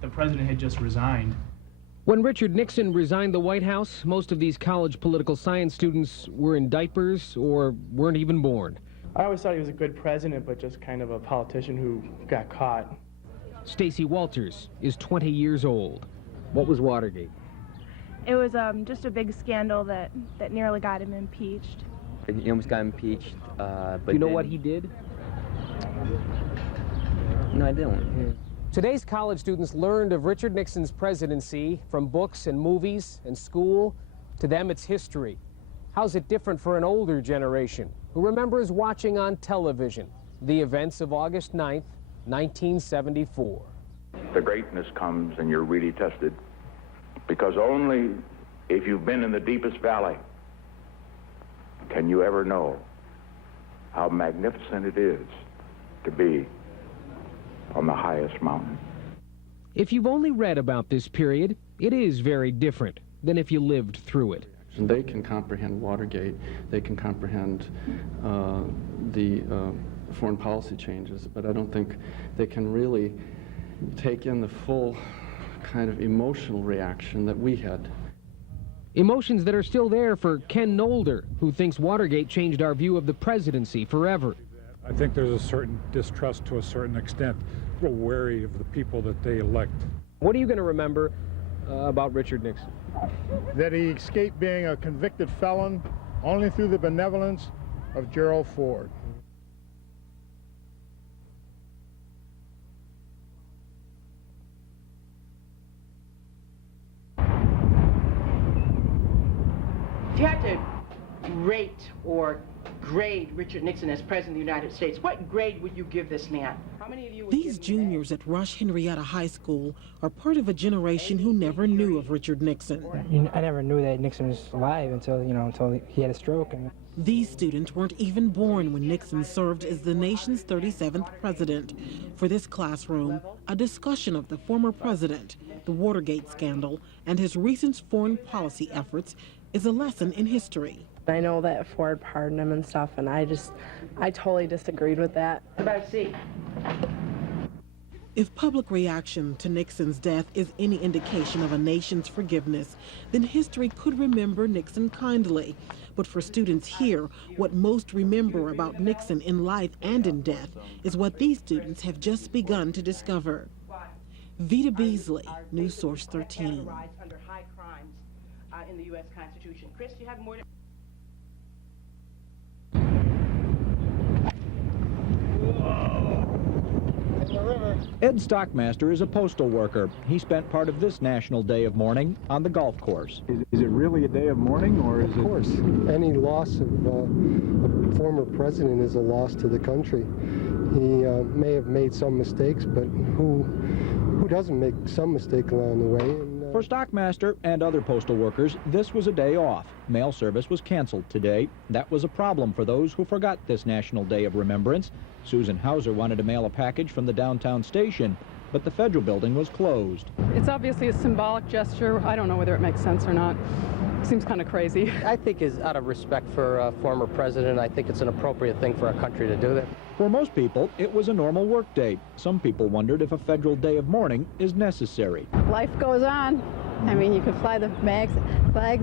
the president had just resigned. When Richard Nixon resigned the White House, most of these college political science students were in diapers or weren't even born. I always thought he was a good president, but just kind of a politician who got caught. Stacy Walters is 20 years old. What was Watergate? It was just a big scandal that nearly got him impeached. He almost got impeached, but Do you know what he did? No, I don't. Today's college students learned of Richard Nixon's presidency from books and movies and school. To them, it's history. How's it different for an older generation who remembers watching on television the events of August 9th, 1974? The greatness comes and you're really tested, because only if you've been in the deepest valley can you ever know how magnificent it is to be on the highest mountain. If you've only read about this period, it is very different than if you lived through it. And they can comprehend Watergate, they can comprehend the foreign policy changes, but I don't think they can really take in the full kind of emotional reaction that we had. Emotions that are still there for Ken Nolder, who thinks Watergate changed our view of the presidency forever. I think there's a certain distrust to a certain extent. We're wary of the people that they elect. What are you going to remember about Richard Nixon? That he escaped being a convicted felon only through the benevolence of Gerald Ford. If you had to rate or grade Richard Nixon as President of the United States, what grade would you give this man? How many of you would These juniors at Rush-Henrietta High School are part of a generation who never knew of Richard Nixon. I never knew that Nixon was alive until he had a stroke. These students weren't even born when Nixon served as the nation's 37th president. For this classroom, a discussion of the former president, the Watergate scandal, and his recent foreign policy efforts is a lesson in history. I know that Ford pardoned him and stuff, and I totally disagreed with that. What about C? If public reaction to Nixon's death is any indication of a nation's forgiveness, then history could remember Nixon kindly. But for students here, what most remember about Nixon in life and in death is what these students have just begun to discover. Vita Beasley, News Source 13. Under high crimes in the U.S. Constitution. Chris, do you have more to... Ed Stockmaster is a postal worker. He spent part of this National Day of Mourning on the golf course. Is it really a day of mourning, or is it? Of course. Any loss of a former president is a loss to the country. He may have made some mistakes, but who doesn't make some mistake along the way? For Stockmaster and other postal workers, this was a day off. Mail service was canceled today. That was a problem for those who forgot this National Day of Remembrance. Susan Hauser wanted to mail a package from the downtown station, but the Federal Building was closed. It's obviously a symbolic gesture. I don't know whether it makes sense or not. Seems kind of crazy. I think is out of respect for a former president. I think it's an appropriate thing for a country to do that. For most people, it was a normal work day. Some people wondered if a federal day of mourning is necessary. Life goes on. I mean, you could fly the flags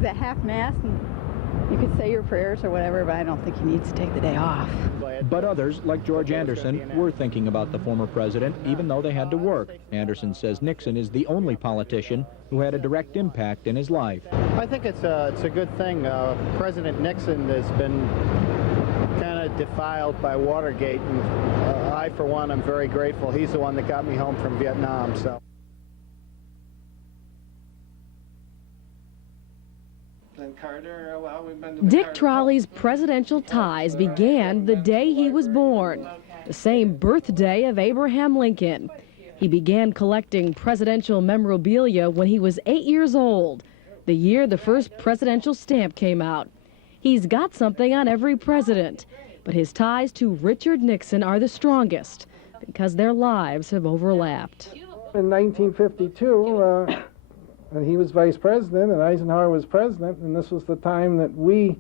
at half-mast, and you could say your prayers or whatever, but I don't think you need to take the day off. But others, like George Anderson, were thinking about the former president, even though they had to work. Anderson says Nixon is the only politician who had a direct impact in his life. I think it's a good thing. President Nixon has been kind of defiled by Watergate, and I, for one, am very grateful. He's the one that got me home from Vietnam. So. Dick Trolley's presidential ties began the day he was born, the same birthday of Abraham Lincoln. He began collecting presidential memorabilia when he was 8 years old, the year the first presidential stamp came out. He's got something on every president, but his ties to Richard Nixon are the strongest because their lives have overlapped. In 1952, he was vice president and Eisenhower was president, and this was the time that we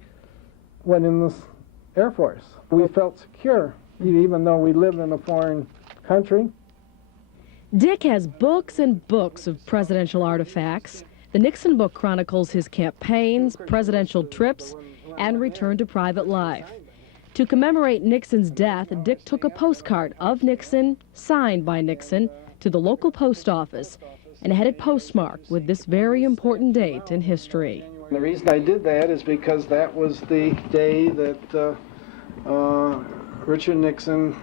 went in the Air Force. We felt secure, even though we lived in a foreign country. Dick has books and books of presidential artifacts. The Nixon book chronicles his campaigns, presidential trips, and return to private life. To commemorate Nixon's death, Dick took a postcard of Nixon, signed by Nixon, to the local post office and had it postmarked with this very important date in history. The reason I did that is because that was the day that Richard Nixon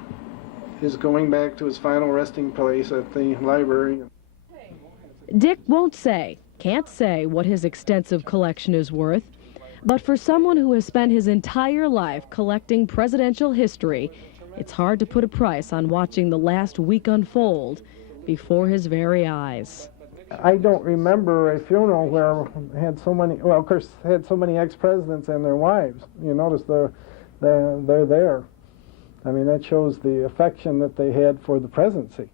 is going back to his final resting place at the library. Dick won't say, can't say what his extensive collection is worth, but for someone who has spent his entire life collecting presidential history, it's hard to put a price on watching the last week unfold before his very eyes. I don't remember a funeral where had so many, well, of course, had so many ex-presidents and their wives. You notice they're there. I mean, that shows the affection that they had for the presidency.